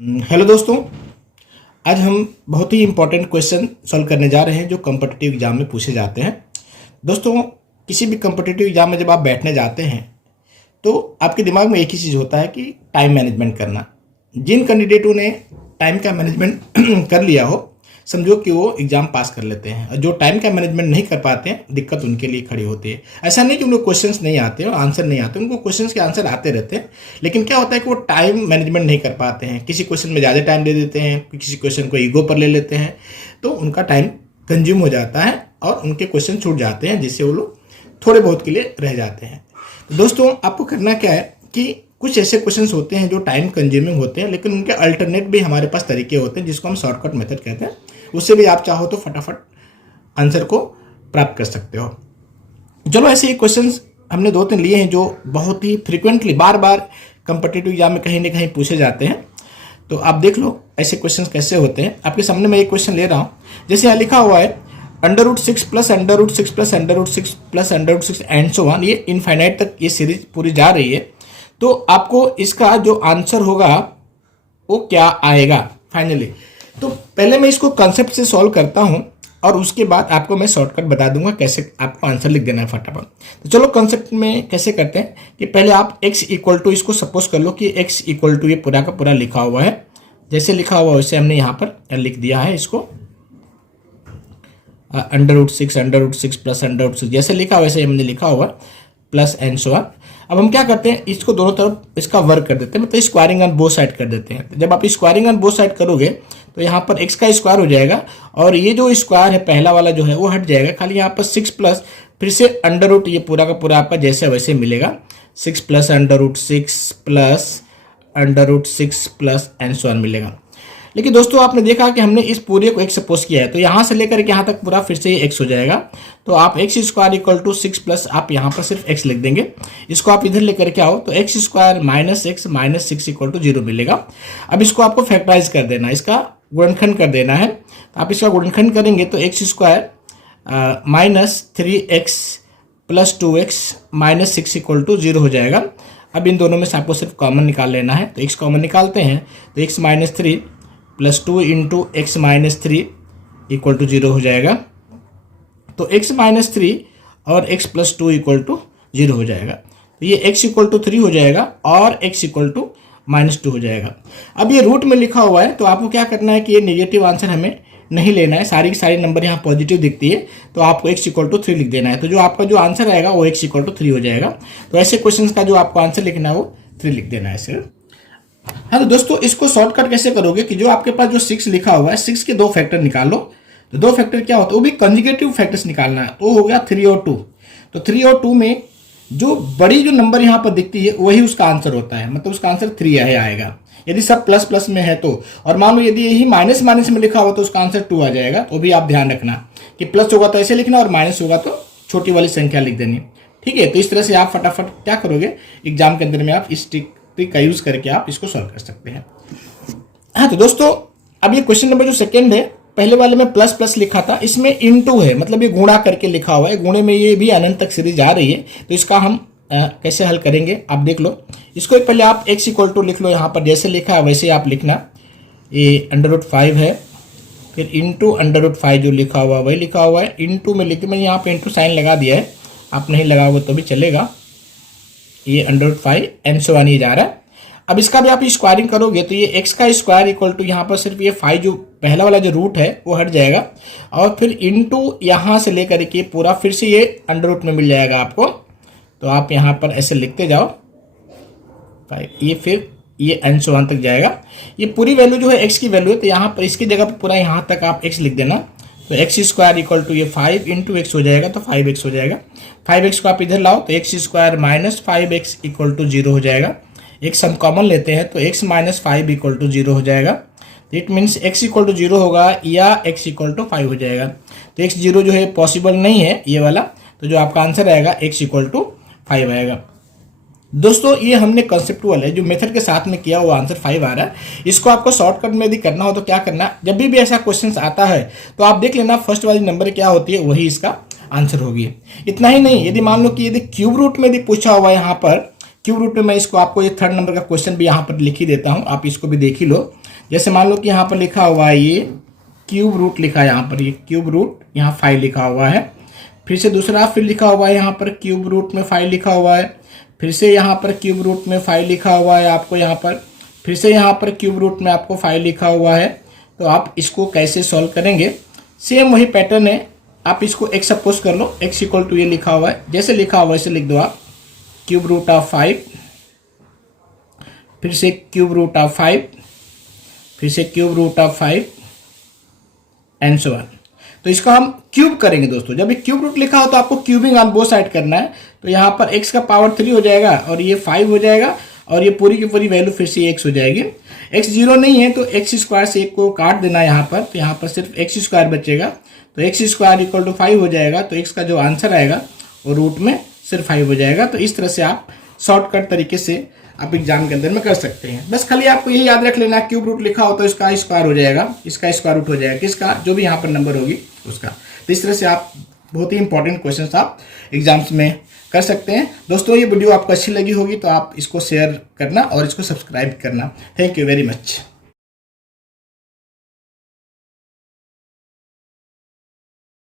Hello दोस्तों। आज हम बहुत ही इम्पोर्टेंट क्वेश्चन सॉल्व करने जा रहे हैं जो कम्पिटिटिव एग्जाम में पूछे जाते हैं। दोस्तों, किसी भी कम्पिटिटिव एग्जाम में जब आप बैठने जाते हैं तो आपके दिमाग में एक ही चीज़ होता है कि टाइम मैनेजमेंट करना। जिन कैंडिडेटों ने टाइम का मैनेजमेंट कर लिया हो, समझो कि वो एग्ज़ाम पास कर लेते हैं, और जो टाइम का मैनेजमेंट नहीं कर पाते हैं, दिक्कत उनके लिए खड़ी होती है। ऐसा नहीं कि उनको क्वेश्चंस नहीं आते और आंसर नहीं आते, उनको क्वेश्चंस के आंसर आते रहते हैं, लेकिन क्या होता है कि वो टाइम मैनेजमेंट नहीं कर पाते हैं। किसी क्वेश्चन में ज़्यादा टाइम दे देते हैं, किसी क्वेश्चन को ईगो पर ले लेते हैं, तो उनका टाइम कंज्यूम हो जाता है और उनके क्वेश्चन छूट जाते हैं, जिससे वो लोग थोड़े बहुत के लिए रह जाते हैं। तो दोस्तों, आपको करना क्या है कि कुछ ऐसे क्वेश्चंस होते हैं जो टाइम कंज्यूमिंग होते हैं, लेकिन उनके अल्टरनेट भी हमारे पास तरीके होते हैं, जिसको हम शॉर्टकट मेथड कहते हैं। उससे भी आप चाहो तो फटाफट आंसर को प्राप्त कर सकते हो। चलो, ऐसे ही क्वेश्चंस हमने 2-3 लिए हैं जो बहुत ही फ्रिक्वेंटली बार बार कम्पिटिटिव एग्जाम में कहीं ना कहीं पूछे जाते हैं। तो आप देख लो ऐसे क्वेश्चंस कैसे होते हैं। आपके सामने मैं एक क्वेश्चन ले रहा हूँ। जैसे यहाँ लिखा हुआ है √6 plus √6 plus √6 plus √6 and so on. ये इनफाइनाइट तक ये सीरीज पूरी जा रही है। तो आपको इसका जो आंसर होगा वो क्या आएगा फाइनली। तो पहले मैं इसको कॉन्सेप्ट से सॉल्व करता हूं और उसके बाद आपको मैं शॉर्टकट बता दूंगा कैसे आपको आंसर लिख देना है फटाफट। तो चलो, कॉन्सेप्ट में कैसे करते हैं कि पहले आप x इक्वल टू, इसको सपोज कर लो कि x इक्वल टू ये पूरा का पूरा लिखा हुआ है। जैसे लिखा हुआ वैसे हमने यहाँ पर लिख दिया है इसको √6 प्लस √6, जैसे लिखा वैसे हमने लिखा हुआ प्लस एंड सो ऑन। अब हम क्या करते हैं, इसको दोनों तरफ इसका वर्क कर देते हैं, मतलब स्क्वायरिंग ऑन बोथ साइड कर देते हैं। जब आप स्क्वायरिंग ऑन बोथ साइड करोगे तो यहाँ पर x का स्क्वायर हो जाएगा और ये जो स्क्वायर है पहला वाला जो है वो हट जाएगा। खाली यहाँ पर 6 प्लस फिर से √ ये पूरा का पूरा आपका जैसे वैसे मिलेगा। 6 plus √6 plus √6 plus and so on मिलेगा। लेकिन दोस्तों, आपने देखा कि हमने इस पूरे को x सपोज किया है, तो यहाँ से लेकर के यहाँ तक पूरा फिर से ये x हो जाएगा। तो आप x square equal to 6 plus आप यहाँ पर सिर्फ x लिख देंगे। इसको आप इधर लेकर के आओ तो x square minus x minus 6 equal to 0 मिलेगा। अब इसको आपको फैक्टराइज कर देना, इसका गुणनखंड कर देना है। तो आप इसका गुणनखंड करेंगे तो x square minus 3x plus 2x minus 6 equal to 0 हो जाएगा। अब इन दोनों में से आपको सिर्फ कॉमन निकाल लेना है। तो x कॉमन निकालते हैं तो x minus 3 plus 2 into x minus 3 equal to 0 हो जाएगा। तो x माइनस 3 और x प्लस 2 इक्वल टू 0 हो जाएगा। तो ये x इक्वल टू 3 हो जाएगा और x इक्वल टू -2 हो जाएगा। अब ये रूट में लिखा हुआ है तो आपको क्या करना है कि ये नेगेटिव आंसर हमें नहीं लेना है। सारी की सारी नंबर यहाँ पॉजिटिव दिखती है तो आपको x इक्वल टू 3 लिख देना है। तो जो आपका जो आंसर आएगा वो x इक्वल टू 3 हो जाएगा। तो ऐसे क्वेश्चन का जो आपको आंसर लिखना है वो 3 लिख देना है सर। हाँ, तो दोस्तों, इसको शॉर्टकट कैसे करोगे कि जो आपके पास जो 6 लिखा हुआ है, 6 के 2 फैक्टर निकालो। तो 2 फैक्टर क्या होता है, वो भी कंजुगेटिव फैक्टर्स निकालना है। तो हो गया 3 और 2। तो 3 और 2 में जो बड़ी जो नंबर यहाँ पर दिखती है वही उसका आंसर होता है, मतलब उसका आंसर 3 आएगा यदि सब प्लस प्लस में है तो। और मान लो यदि यही माइनस माइनस में लिखा हुआ तो उसका आंसर 2 आ जाएगा। तो भी आप ध्यान रखना कि प्लस होगा तो ऐसे लिखना और माइनस होगा तो छोटी वाली संख्या लिख देनी। ठीक है, तो इस तरह से आप फटाफट क्या करोगे, एग्जाम के अंदर में आप इस ट्रिक का यूज करके आप इसको सॉल्व कर सकते हैं। हाँ, तो दोस्तों, अब ये क्वेश्चन नंबर जो सेकंड है, पहले वाले में प्लस प्लस लिखा था, इसमें इनटू है, मतलब ये गुणा करके लिखा हुआ है। गुणे में ये भी अनंत तक सीरीज आ रही है। तो इसका हम कैसे हल करेंगे आप देख लो। इसको पहले आप x इक्वल टू लिख लो, यहाँ पर जैसे लिखा है वैसे आप लिखना। ये √5 है, फिर इंटू √5 जो लिखा हुआ वही लिखा हुआ है। इंटू में लिख, मैंने यहाँ पे इंटू साइन लगा दिया है, आप नहीं लगाओगे तो भी चलेगा। ये √5 एंड सो ऑन ये जा रहा है। अब इसका भी आप स्क्वायरिंग करोगे तो ये x का स्क्वायर इक्वल टू यहाँ पर सिर्फ ये 5 जो पहला वाला जो रूट है वो हट जाएगा और फिर इनटू यहाँ से लेकर के पूरा फिर से ये √ में मिल जाएगा आपको। तो आप यहाँ पर ऐसे लिखते जाओ, ये फिर ये एंड सो ऑन तक जाएगा। ये पूरी वैल्यू जो है x की वैल्यू है, तो यहाँ पर इसकी जगह पर पूरा यहाँ तक आप x लिख देना। तो x स्क्वायर इक्वल टू ये 5 इंटू x हो जाएगा, तो 5x हो जाएगा। 5x को आप इधर लाओ तो x square minus 5x equal to 0 हो जाएगा। x हम कॉमन लेते हैं तो x माइनस 5 इक्वल टू 0 हो जाएगा। It means x equal to 0 होगा या x इक्वल टू 5 हो जाएगा। तो x 0 जो है पॉसिबल नहीं है ये वाला, तो जो आपका आंसर आएगा x इक्वल टू 5 आएगा। दोस्तों, ये हमने कंसेप्चुअल है, जो मेथड के साथ में किया वो आंसर 5 आ रहा है। इसको आपको शॉर्टकट में यदि करना हो तो क्या करना, जब भी ऐसा क्वेश्चन आता है तो आप देख लेना फर्स्ट वाली नंबर क्या होती है वही इसका आंसर होगी। इतना ही नहीं, यदि मान लो कि यदि क्यूब रूट में यदि पूछा हुआ यहाँ पर क्यूब रूट में, मैं इसको आपको ये 3rd नंबर का क्वेश्चन भी यहाँ पर लिख ही देता हूँ, आप इसको भी देख ही लो। जैसे मान लो कि यहाँ पर लिखा हुआ है ये क्यूब रूट लिखा है, यहाँ पर ये क्यूब रूट यहाँ 5 लिखा हुआ है। फिर से दूसरा फिर लिखा हुआ है यहाँ पर क्यूब रूट में 5 लिखा हुआ है। फिर से यहाँ पर क्यूब रूट में 5 लिखा हुआ है आपको यहाँ पर। फिर से यहाँ पर क्यूब रूट में आपको 5 लिखा हुआ है। तो आप इसको कैसे सॉल्व करेंगे, सेम वही पैटर्न है। आप इसको x सपोज कर लो, x इक्वल टू ये लिखा हुआ है, जैसे लिखा हुआ है वैसे लिख दो आप। क्यूब रूट ऑफ 5, फिर से क्यूब रूट ऑफ 5, फिर से cube root of 5 and so on. तो इसको हम क्यूब करेंगे दोस्तों। जब ये क्यूब रूट लिखा हो तो आपको क्यूबिंग ऑन बोथ साइड करना है। तो यहाँ पर x का पावर 3 हो जाएगा और ये 5 हो जाएगा और ये पूरी की पूरी वैल्यू फिर से x हो जाएगी। x 0 नहीं है तो x स्क्वायर से 1 को काट देना है यहाँ पर, तो यहाँ पर सिर्फ x स्क्वायर बचेगा। तो x स्क्वायर इक्वल टू 5 हो जाएगा। तो x का जो आंसर आएगा वो रूट में सिर्फ 5 हो जाएगा। तो इस तरह से आप शॉर्टकट तरीके से आप एग्जाम के अंदर में कर सकते हैं। बस खाली आपको यही याद रख लेना, क्यूब रूट लिखा हो तो इसका स्क्वायर हो जाएगा, इसका स्क्वायर रूट हो जाएगा, किसका, जो भी यहाँ पर नंबर होगी उसका। तो इस तरह से आप बहुत ही इंपॉर्टेंट क्वेश्चंस आप एग्जाम्स में कर सकते हैं। दोस्तों ये वीडियो आपको अच्छी लगी होगी तो आप इसको शेयर करना और इसको सब्सक्राइब करना। Thank you very much.